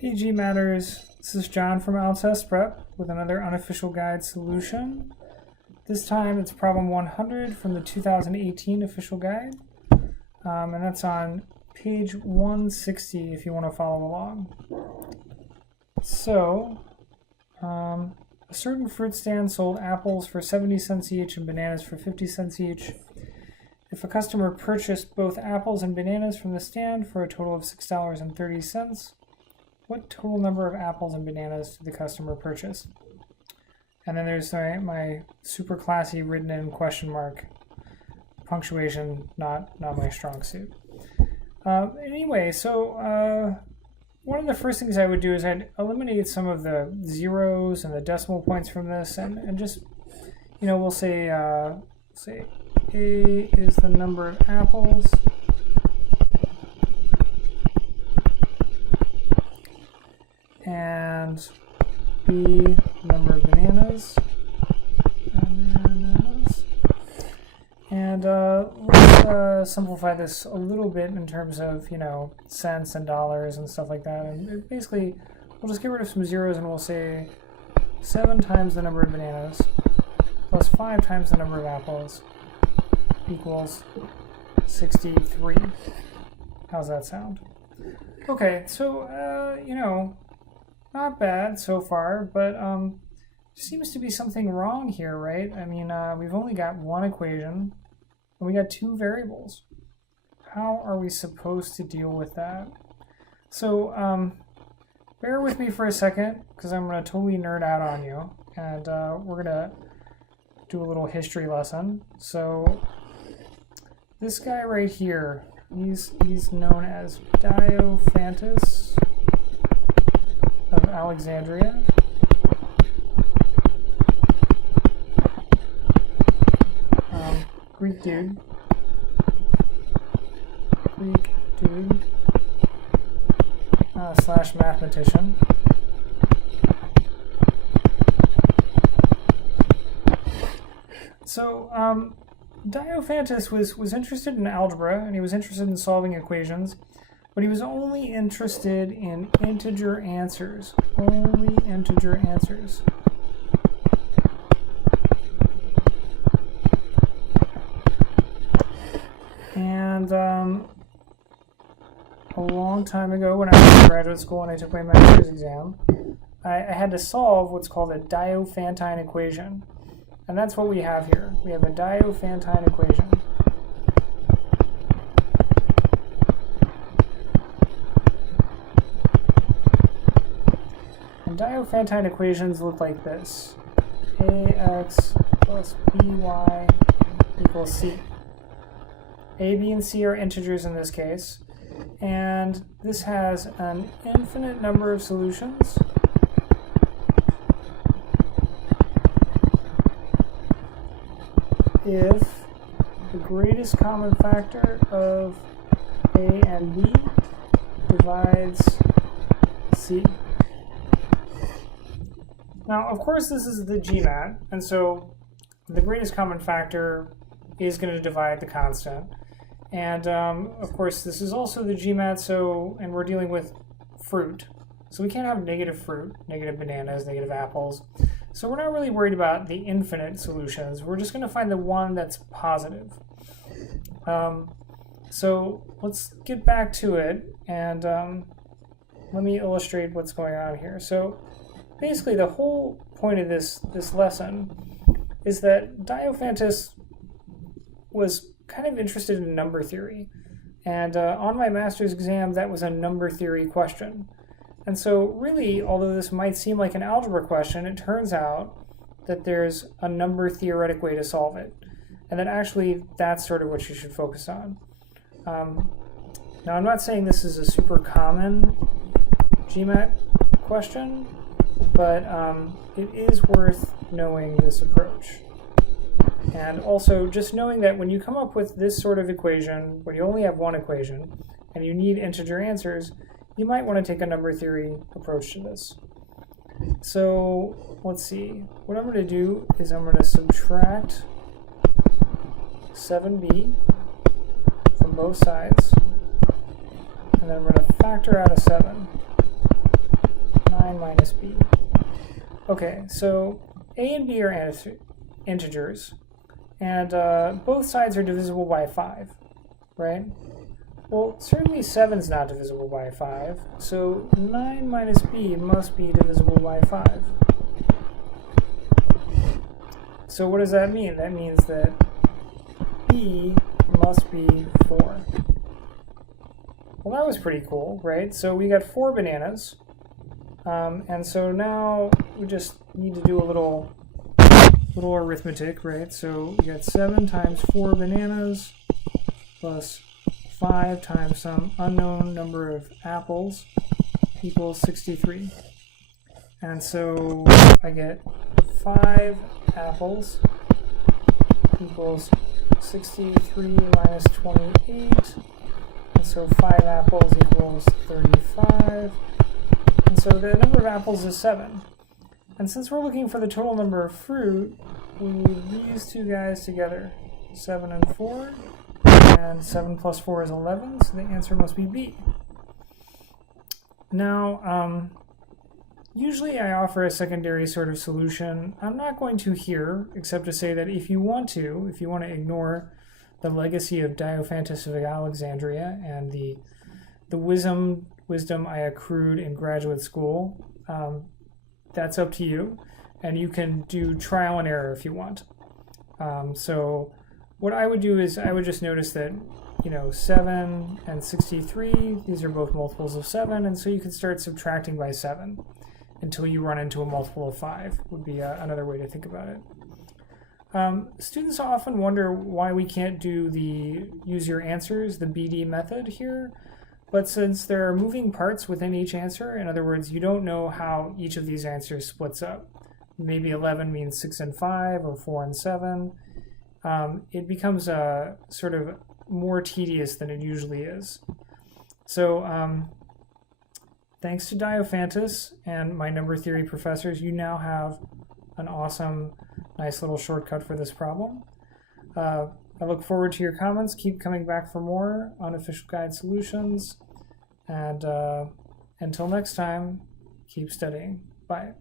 Hey GMatters, this is John from Test Prep with another unofficial guide solution. This time it's problem 100 from the 2018 official guide, and that's on page 160 if you want to follow along. So, a certain fruit stand sold apples for 70 cents each and bananas for 50 cents each. If a customer purchased both apples and bananas from the stand for a total of $6.30, what total number of apples and bananas did the customer purchase? And then there's my super classy written in question mark. Punctuation, not my strong suit. Anyway, so one of the first things I would do is I'd eliminate some of the zeros and the decimal points from this, and just, we'll say A is the number of apples, and B, number of bananas. And let's simplify this a little bit in terms of, cents and dollars and stuff like that. And basically, we'll just get rid of some zeros and we'll say 7 times the number of bananas plus 5 times the number of apples equals 63. How's that sound? Okay, so, not bad so far, but there seems to be something wrong here, right? I mean, we've only got one equation, and we got 2 variables. How are we supposed to deal with that? So, bear with me for a second, because I'm going to totally nerd out on you, and we're going to do a little history lesson. So, this guy right here, he's known as Diophantus of Alexandria. Greek dude, slash mathematician. So, Diophantus was interested in algebra, and he was interested in solving equations, but he was only interested in integer answers. Only integer answers. And a long time ago, when I was in graduate school and I took my master's exam, I had to solve what's called a Diophantine equation. And that's what we have here. We have a Diophantine equation. And Diophantine equations look like this. ax plus by equals c. A, B, and C are integers in this case, and this has an infinite number of solutions. If the greatest common factor of A and B divides C. Now, of course, this is the GMAT, and so the greatest common factor is going to divide the constant. And of course, this is also the GMAT, and we're dealing with fruit. So we can't have negative fruit, negative bananas, negative apples. So we're not really worried about the infinite solutions. We're just going to find the one that's positive. So let's get back to it, and let me illustrate what's going on here. So basically, the whole point of this lesson is that Diophantus was kind of interested in number theory. And on my master's exam, that was a number theory question. And so really, although this might seem like an algebra question, it turns out that there's a number theoretic way to solve it. And that actually, that's sort of what you should focus on. Now, I'm not saying this is a super common GMAT question, but it is worth knowing this approach. And also just knowing that when you come up with this sort of equation, when you only have one equation, and you need integer answers, you might want to take a number theory approach to this. So let's see. What I'm going to do is I'm going to subtract 7b from both sides, and then I'm going to factor out a 7. 9 minus b. Okay, so a and b are integers, and both sides are divisible by 5, right? Well, certainly 7 is not divisible by 5, so 9 minus b must be divisible by 5. So what does that mean? That means that b must be 4. Well, that was pretty cool, right? So we got 4 bananas, and so now we just need to do a little arithmetic, right? So we got 7 times 4 bananas plus 5 times some unknown number of apples equals 63. And so I get 5 apples equals 63 minus 28. And so 5 apples equals 35. And so the number of apples is 7. And since we're looking for the total number of fruit, we move these two guys together. 7 and 4. And 7 plus 4 is 11, so the answer must be B. Now, usually I offer a secondary sort of solution. I'm not going to here, except to say that if you want to ignore the legacy of Diophantus of Alexandria and the wisdom I accrued in graduate school, that's up to you. And you can do trial and error if you want. So what I would do is I would just notice that, 7 and 63, these are both multiples of 7, and so you could start subtracting by 7 until you run into a multiple of 5, would be another way to think about it. Students often wonder why we can't do the use your answers, the BD method here, but since there are moving parts within each answer, in other words, you don't know how each of these answers splits up. Maybe 11 means 6 and 5, or 4 and 7. It becomes sort of more tedious than it usually is. So thanks to Diophantus and my number theory professors, you now have an awesome, nice little shortcut for this problem. I look forward to your comments. Keep coming back for more Unofficial Guide Solutions. And until next time, keep studying. Bye.